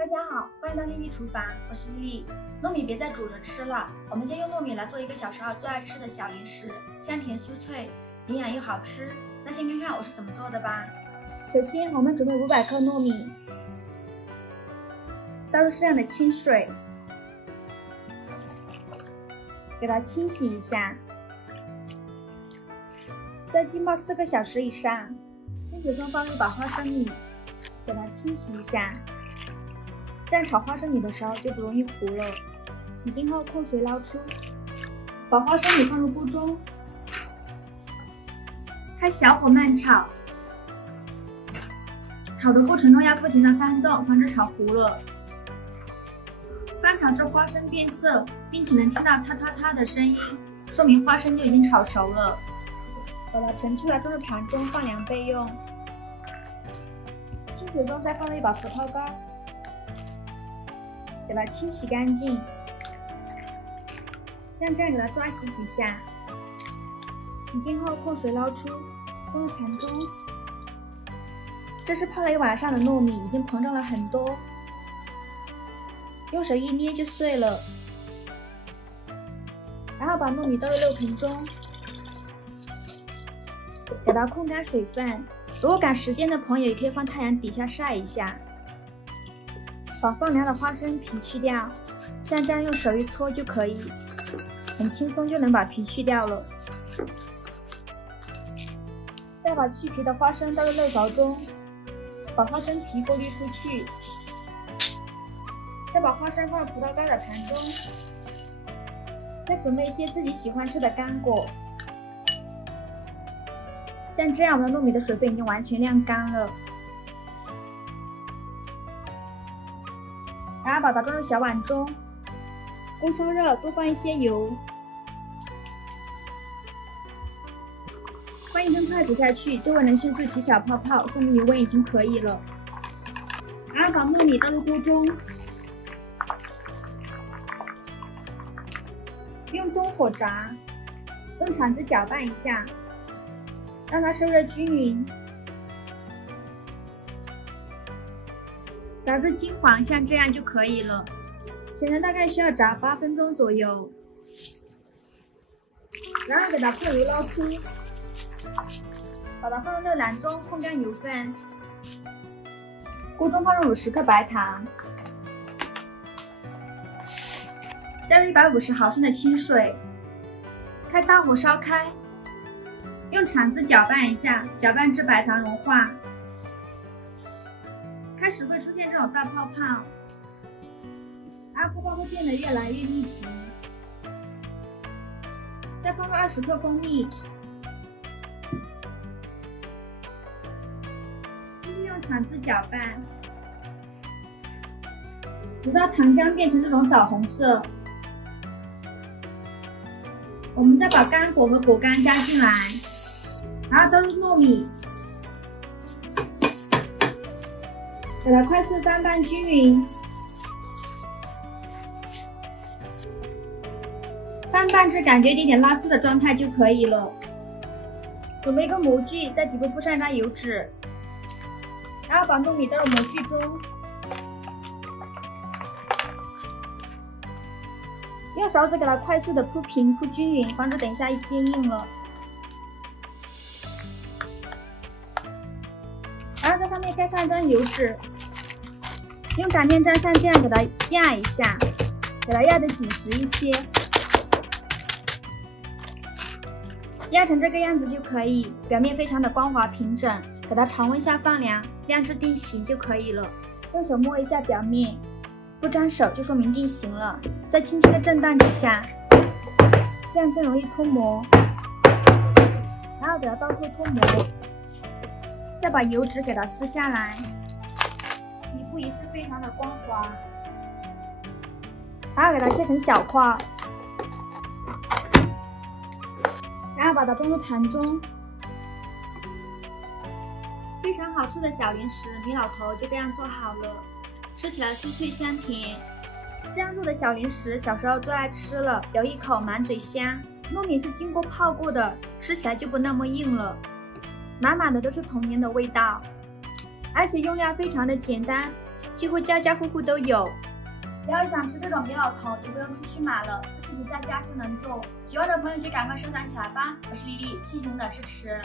大家好，欢迎到丽丽厨房，我是丽丽。糯米别再煮着吃了，我们就用糯米来做一个小时候最爱吃的小零食，香甜酥脆，营养又好吃。那先看看我是怎么做的吧。首先，我们准备500克糯米，倒入适量的清水，给它清洗一下，再浸泡4个小时以上。清水中放入一把花生米，给它清洗一下。这样炒花生米的时候就不容易糊了。洗净后扣水捞出，把花生米放入锅中，开小火慢炒。炒的过程中要不停的翻动，防止炒糊了。翻炒至花生变色，并且能听到嗒嗒嗒的声音，说明花生就已经炒熟了。把它盛出来，放入盘中放凉备用。清水中再放入一把葡萄干，给它清洗干净，像这样给它抓洗几下。洗净后扣水捞出，放入盘中。这是泡了一晚上的糯米，已经膨胀了很多，用手一捏就碎了。然后把糯米倒入6盆中，给它控干水分。如果赶时间的朋友，也可以放太阳底下晒一下。把放凉的花生皮去掉，像这样用手一搓就可以，很轻松就能把皮去掉了。再把去皮的花生倒入漏勺中，把花生皮过滤出去。再把花生放入葡萄干的盘中，再准备一些自己喜欢吃的干果。像这样，我们的糯米的水分已经完全晾干了。然后把它装入小碗中，锅烧热，多放一些油，放一根筷子下去，周围能迅速起小泡泡，说明油温已经可以了。然后把糯米倒入锅中，用中火炸，用铲子搅拌一下，让它受热均匀，炸至金黄，像这样就可以了。全程大概需要炸8分钟左右。然后给它泡油捞出，把它放入热篮中控干油分。锅中放入50克白糖，加入150毫升的清水，开大火烧开，用铲子搅拌一下，搅拌至白糖融化。开始会出现这种大泡泡，然后泡泡会变得越来越密集。再放入20克蜂蜜，继续用铲子搅拌，直到糖浆变成这种枣红色。我们再把干果和果干加进来，然后倒入糯米，给它快速翻拌均匀。翻拌至感觉有点拉丝的状态就可以了。准备一个模具，在底部铺上一张油纸，然后把糯米倒入模具中，用勺子给它快速的铺平铺均匀，防止等一下变硬了。然后在上面盖上一张油纸，用擀面杖像这样给它压一下，给它压得紧实一些，压成这个样子就可以，表面非常的光滑平整。给它常温下放凉，晾至定型就可以了。用手摸一下表面，不沾手就说明定型了。再轻轻的震荡几下，这样更容易脱模。然后给它倒扣脱模，再把油脂给它撕下来，底部也是非常的光滑。然后给它切成小块，然后把它装入盘中。非常好吃的小零食米老头就这样做好了，吃起来酥脆香甜。这样做的小零食小时候最爱吃了，咬一口满嘴香。糯米是经过泡过的，吃起来就不那么硬了，满满的都是童年的味道。而且用料非常的简单，几乎家家户户都有。要是想吃这种米老头，就不用出去买了，自己在家就能做。喜欢的朋友就赶快收藏起来吧！我是丽丽，谢谢您的支持。